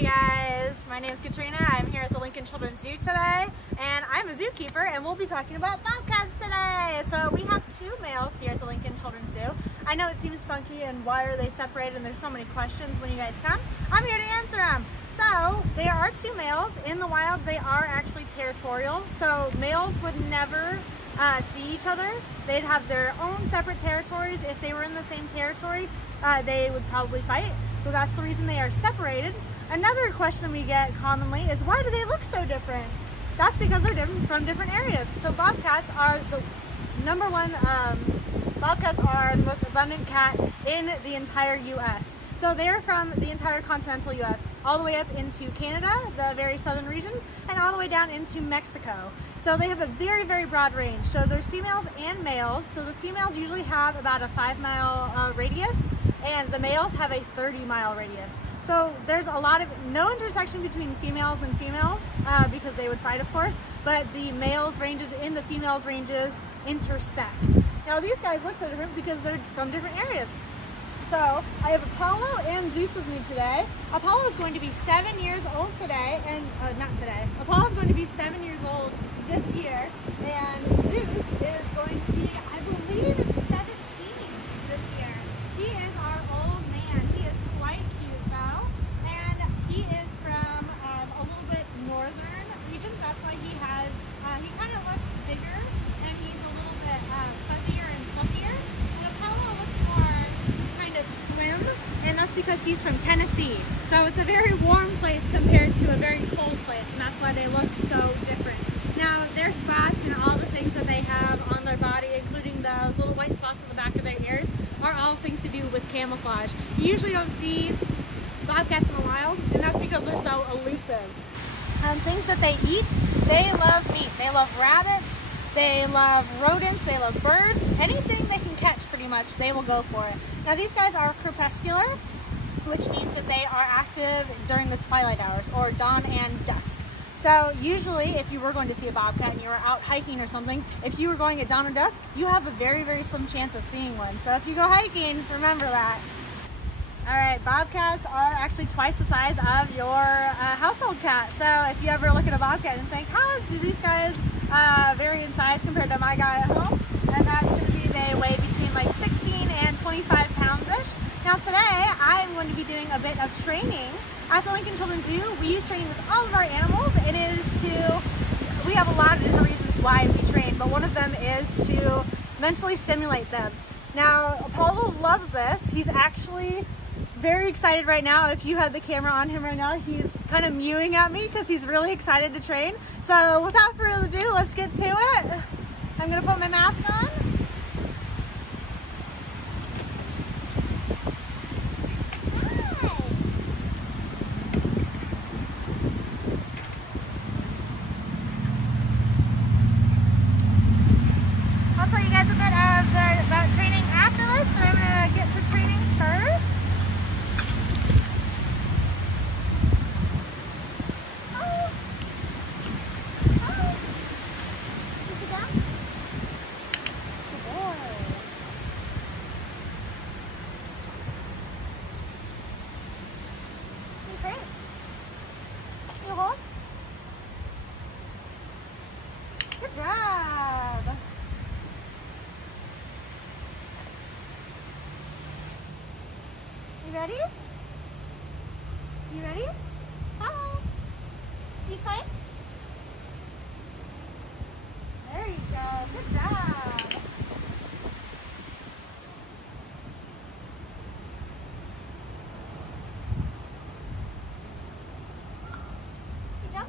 Hey guys, my name is Katrina. I'm here at the Lincoln Children's Zoo today, and I'm a zookeeper, and we'll be talking about bobcats today. So we have two males here at the Lincoln Children's Zoo. I know it seems funky, and why are they separated, and there's so many questions when you guys come. I'm here to answer them. So there are two males. In the wild, they are actually territorial, so males would never see each other. They'd have their own separate territories. If they were in the same territory, they would probably fight. So that's the reason they are separated. Another question we get commonly is, why do they look so different? That's because they're different from different areas. So bobcats are the bobcats are the most abundant cat in the entire U.S. So they're from the entire continental U.S. all the way up into Canada, the very southern regions, and all the way down into Mexico. So they have a very, very broad range. So there's females and males. So the females usually have about a 5-mile radius, and the males have a 30-mile radius. So there's no intersection between females and females because they would fight, of course, but the males' ranges and the females' ranges intersect. Now these guys look so different because they're from different areas. So I have Apollo and Zeus with me today. Apollo is going to be 7 years old today, and not today. Apollo is going to be 7 years old this year, and Zeus is going to be, I believe it's 17 this year. He is our old man. He is quite cute though, and he is from a little bit northern regions. That's why he has, he kind of looks bigger, and he's a little bit fuzzier and fluffier. And Apollo looks more kind of slim, and that's because he's from Tennessee. So it's a very warm place compared to a very cold place, and that's why they look so different. Now, their spots and all the things that they have on their body, including those little white spots on the back of their ears, are all things to do with camouflage. You usually don't see bobcats in the wild, and that's because they're so elusive. Things that they eat, they love meat. They love rabbits, they love rodents, they love birds. Anything they can catch, pretty much, they will go for it. Now, these guys are crepuscular, which means that they are active during the twilight hours, or dawn and dusk. So usually if you were going to see a bobcat and you were out hiking or something, if you were going at dawn or dusk, you have a very, very slim chance of seeing one. So if you go hiking, remember that. All right, bobcats are actually twice the size of your household cat. So if you ever look at a bobcat and think, how do these guys vary in size compared to my guy at home? And that's going to be, they weigh between like 16 and 25 pounds-ish. Now today, I'm going to be doing a bit of training. At the Lincoln Children's Zoo, we use training with all of our animals, and it is we have a lot of different reasons why we train, but one of them is to mentally stimulate them. Now, Apollo loves this. He's actually very excited right now. If you had the camera on him right now, he's kind of mewing at me because he's really excited to train. So without further ado, let's get to it. I'm gonna put my mask on. About training after this, but I'm going to get to training first. Oh. Oh. You sit down? Good boy. You great? You hold? Good job. You ready? You ready? Hi. You fine? There you go. Good job. Good job. Good job.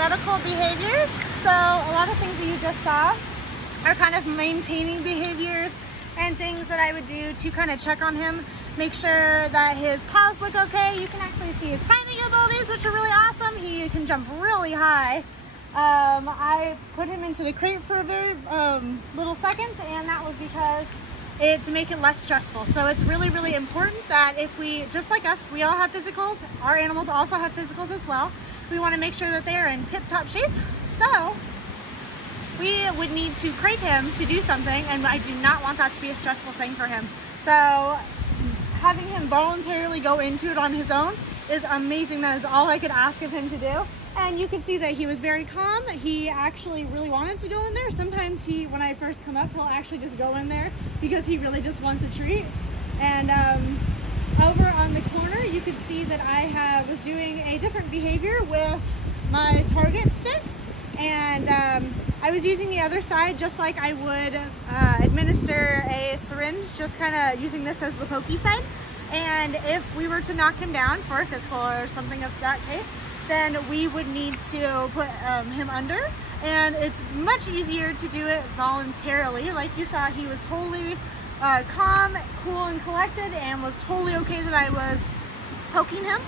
medical behaviors. So a lot of things that you just saw are kind of maintaining behaviors and things that I would do to kind of check on him, make sure that his paws look okay. You can actually see his climbing abilities, which are really awesome. He can jump really high. I put him into the crate for a very little second, and that was because to make it less stressful. So it's really, really important that if we, just like us, we all have physicals, our animals also have physicals as well. We want to make sure that they are in tip-top shape. So we would need to crate him to do something, and I do not want that to be a stressful thing for him. So having him voluntarily go into it on his own is amazing. That is all I could ask of him to do. And you can see that he was very calm. He actually really wanted to go in there. Sometimes when I first come up, he'll actually just go in there because he really just wants a treat. And over on the corner, you can see that I was doing a different behavior with my target stick. And I was using the other side just like I would administer a syringe, just kind of using this as the pokey side. And if we were to knock him down for a physical or something of that case, then we would need to put him under. And it's much easier to do it voluntarily. Like you saw, he was totally calm, cool, and collected, and was totally okay that I was poking him.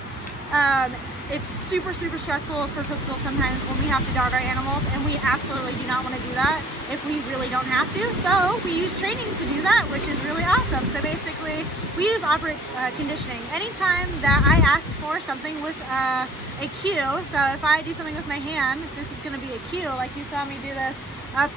It's super, super stressful for physical sometimes when we have to dog our animals, and we absolutely do not want to do that if we really don't have to. So we use training to do that, which is really awesome. So basically, we use operant conditioning. Anytime that I ask for something with a cue, so if I do something with my hand, this is going to be a cue, like you saw me do this up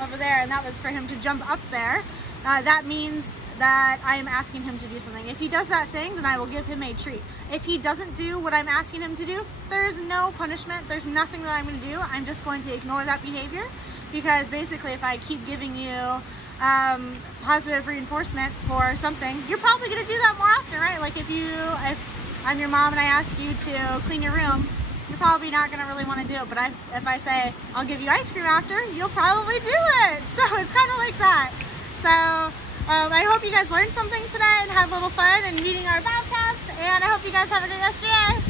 over there, and that was for him to jump up there. That means that I am asking him to do something. If he does that thing, then I will give him a treat. If he doesn't do what I'm asking him to do, there's no punishment. There's nothing that I'm going to do. I'm just going to ignore that behavior, because basically if I keep giving you positive reinforcement for something, you're probably going to do that more often, right? Like if I'm your mom and I ask you to clean your room, you're probably not going to really want to do it. But if I say, I'll give you ice cream after, you'll probably do it. So it's kind of like that. So I hope you guys learned something today and had a little fun in meeting our Bobcats, and I hope you guys have a good rest of your day.